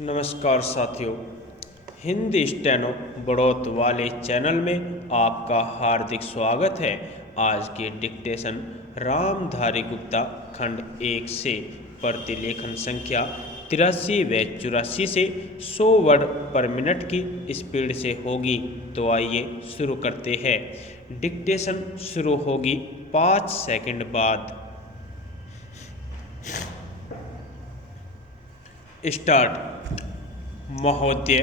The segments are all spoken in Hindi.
नमस्कार साथियों। हिंदी स्टेनो बढ़ोत वाले चैनल में आपका हार्दिक स्वागत है। आज के डिक्टेशन रामधारी गुप्ता खंड 1 से प्रतिलेखन संख्या 83 व 84 से 100 वर्ड पर मिनट की स्पीड से होगी। तो आइए शुरू करते हैं। डिक्टेशन शुरू होगी 5 सेकंड बाद। स्टार्ट। महोदय,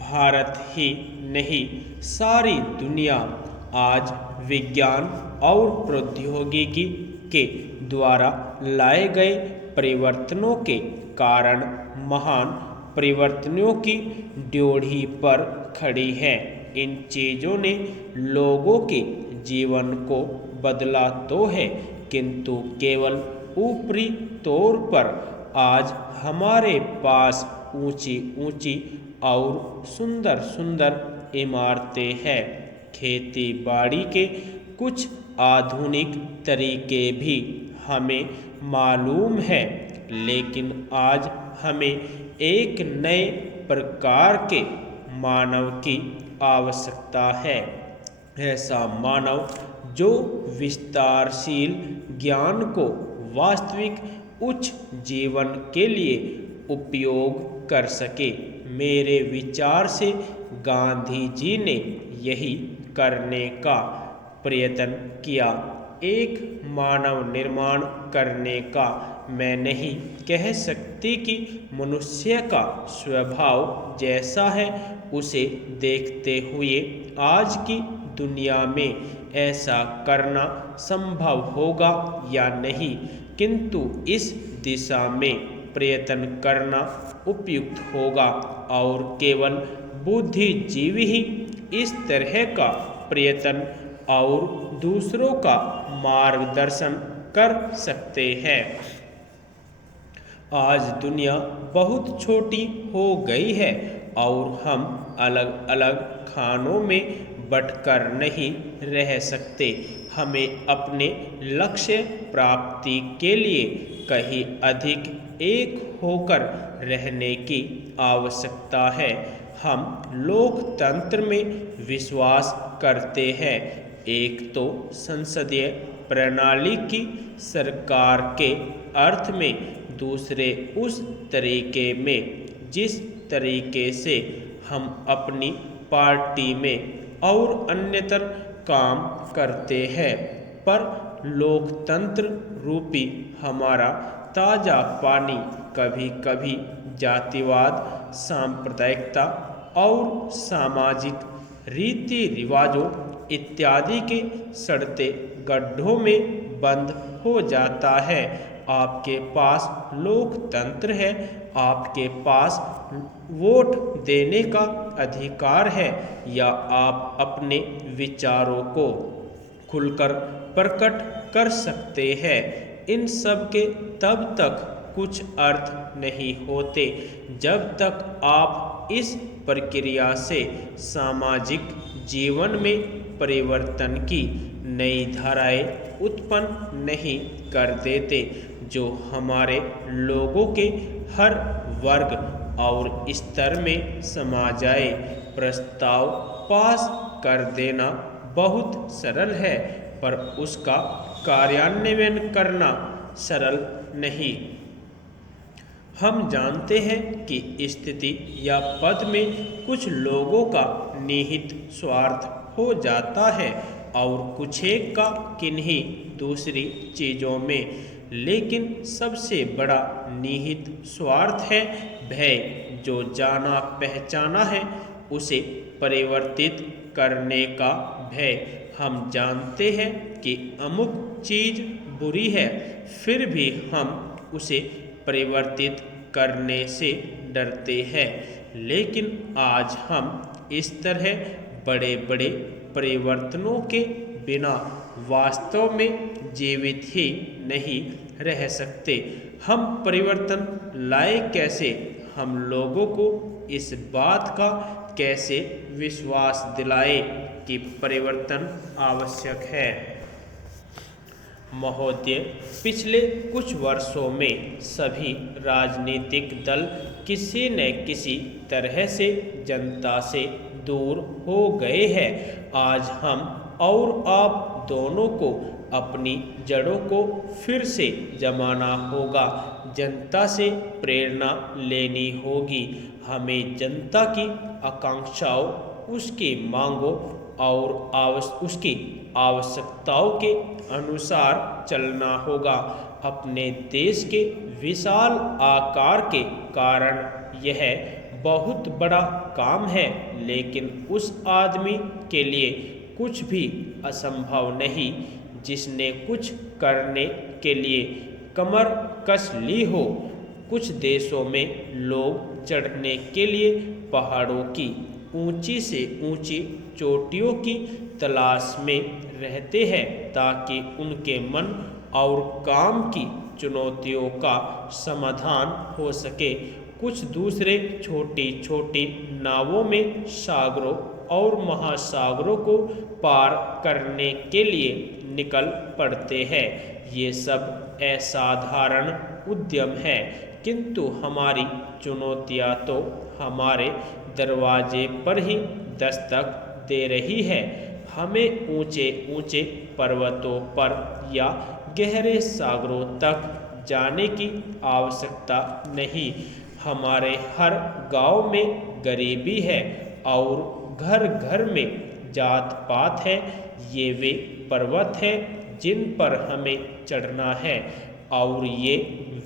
भारत ही नहीं सारी दुनिया आज विज्ञान और प्रौद्योगिकी के द्वारा लाए गए परिवर्तनों के कारण महान परिवर्तनों की ड्योढ़ी पर खड़ी है। इन चीज़ों ने लोगों के जीवन को बदला तो है, किंतु केवल ऊपरी तौर पर। आज हमारे पास ऊंची ऊंची और सुंदर सुंदर इमारतें हैं। खेती बाड़ी के कुछ आधुनिक तरीके भी हमें मालूम है, लेकिन आज हमें एक नए प्रकार के मानव की आवश्यकता है। ऐसा मानव जो विस्तारशील ज्ञान को वास्तविक उच्च जीवन के लिए उपयोग कर सके। मेरे विचार से गांधी जी ने यही करने का प्रयत्न किया। एक मानव निर्माण करने का मैं नहीं कह सकती कि मनुष्य का स्वभाव जैसा है उसे देखते हुए आज की दुनिया में ऐसा करना संभव होगा या नहीं, किंतु इस दिशा में प्रयत्न करना उपयुक्त होगा और केवल बुद्धिजीवी ही इस तरह का प्रयत्न और दूसरों का मार्गदर्शन कर सकते हैं। आज दुनिया बहुत छोटी हो गई है और हम अलग अलग खानों में बंटकर नहीं रह सकते। हमें अपने लक्ष्य प्राप्ति के लिए कहीं अधिक एक होकर रहने की आवश्यकता है। हम लोकतंत्र में विश्वास करते हैं। एक तो संसदीय प्रणाली की सरकार के अर्थ में, दूसरे उस तरीके में जिस तरीके से हम अपनी पार्टी में और अन्यतर काम करते हैं। पर लोकतंत्र रूपी हमारा ताज़ा पानी कभी कभी जातिवाद, सांप्रदायिकता और सामाजिक रीति रिवाजों इत्यादि के सड़ते गड्ढों में बंद हो जाता है। आपके पास लोकतंत्र है, आपके पास वोट देने का अधिकार है, या आप अपने विचारों को खुलकर प्रकट कर सकते हैं। इन सब के तब तक कुछ अर्थ नहीं होते जब तक आप इस प्रक्रिया से सामाजिक जीवन में परिवर्तन की नई धाराएं उत्पन्न नहीं कर देते, जो हमारे लोगों के हर वर्ग और स्तर में समा जाए। प्रस्ताव पास कर देना बहुत सरल है, पर उसका कार्यान्वयन करना सरल नहीं। हम जानते हैं कि स्थिति या पद में कुछ लोगों का निहित स्वार्थ हो जाता है और कुछ एक का किन्हीं दूसरी चीज़ों में, लेकिन सबसे बड़ा निहित स्वार्थ है भय। जो जाना पहचाना है उसे परिवर्तित करने का भय। हम जानते हैं कि अमुक चीज़ बुरी है, फिर भी हम उसे परिवर्तित करने से डरते हैं। लेकिन आज हम इस तरह बड़े बड़े परिवर्तनों के बिना वास्तव में जीवित ही नहीं रह सकते। हम परिवर्तन लाए कैसे? हम लोगों को इस बात का कैसे विश्वास दिलाए कि परिवर्तन आवश्यक है? महोदय, पिछले कुछ वर्षों में सभी राजनीतिक दल किसी न किसी तरह से जनता से दूर हो गए हैं। आज हम और आप दोनों को अपनी जड़ों को फिर से जमाना होगा, जनता से प्रेरणा लेनी होगी। हमें जनता की आकांक्षाओं, उसकी मांगों और उसकी आवश्यकताओं के अनुसार चलना होगा। अपने देश के विशाल आकार के कारण यह बहुत बड़ा काम है, लेकिन उस आदमी के लिए कुछ भी असंभव नहीं जिसने कुछ करने के लिए कमर कस ली हो। कुछ देशों में लोग चढ़ने के लिए पहाड़ों की ऊंची से ऊंची चोटियों की तलाश में रहते हैं ताकि उनके मन और काम की चुनौतियों का समाधान हो सके। कुछ दूसरे छोटी छोटी नावों में सागरों और महासागरों को पार करने के लिए निकल पड़ते हैं। ये सब असाधारण उद्यम है, किंतु हमारी चुनौतियां तो हमारे दरवाजे पर ही दस्तक दे रही है। हमें ऊंचे ऊंचे पर्वतों पर या गहरे सागरों तक जाने की आवश्यकता नहीं। हमारे हर गांव में गरीबी है और घर घर में जात पात है। ये वे पर्वत हैं जिन पर हमें चढ़ना है और ये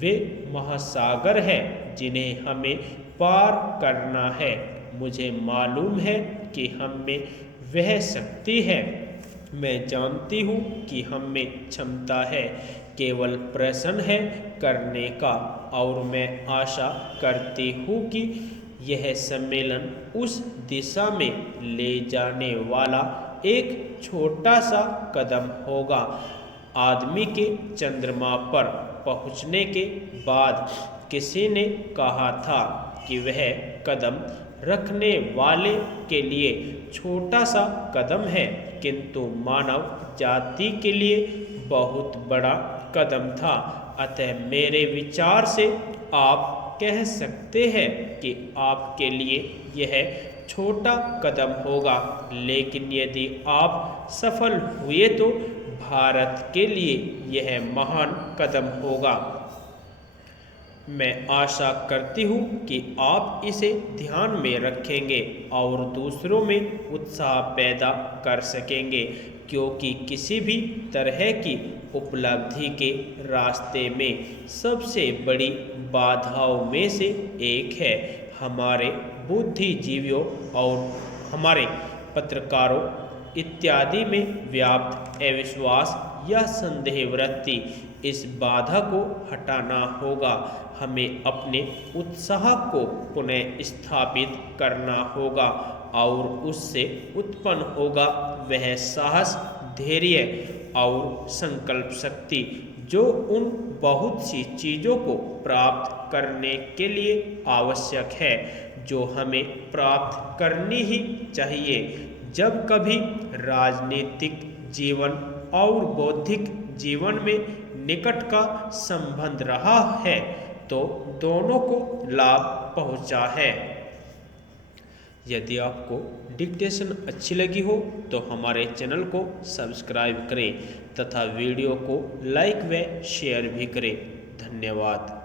वे महासागर हैं जिन्हें हमें पार करना है। मुझे मालूम है कि हम में वह शक्ति है। मैं जानती हूँ कि हम में क्षमता है, केवल प्रश्न है करने का। और मैं आशा करती हूँ कि यह सम्मेलन उस दिशा में ले जाने वाला एक छोटा सा कदम होगा। आदमी के चंद्रमा पर पहुँचने के बाद किसी ने कहा था कि वह कदम रखने वाले के लिए छोटा सा कदम है, किंतु मानव जाति के लिए बहुत बड़ा कदम था। अतः मेरे विचार से आप कह सकते हैं कि आपके लिए यह छोटा कदम होगा, लेकिन यदि आप सफल हुए तो भारत के लिए यह महान कदम होगा। मैं आशा करती हूँ कि आप इसे ध्यान में रखेंगे और दूसरों में उत्साह पैदा कर सकेंगे, क्योंकि किसी भी तरह की उपलब्धि के रास्ते में सबसे बड़ी बाधाओं में से एक है हमारे बुद्धिजीवियों और हमारे पत्रकारों इत्यादि में व्याप्त अविश्वास या संदेह वृत्ति। इस बाधा को हटाना होगा। हमें अपने उत्साह को पुनः स्थापित करना होगा और उससे उत्पन्न होगा वह साहस, धैर्य और संकल्प शक्ति जो उन बहुत सी चीज़ों को प्राप्त करने के लिए आवश्यक है, जो हमें प्राप्त करनी ही चाहिए। जब कभी राजनीतिक जीवन और बौद्धिक जीवन में निकट का संबंध रहा है तो दोनों को लाभ पहुंचा है। यदि आपको डिक्टेशन अच्छी लगी हो तो हमारे चैनल को सब्सक्राइब करें तथा वीडियो को लाइक व शेयर भी करें। धन्यवाद।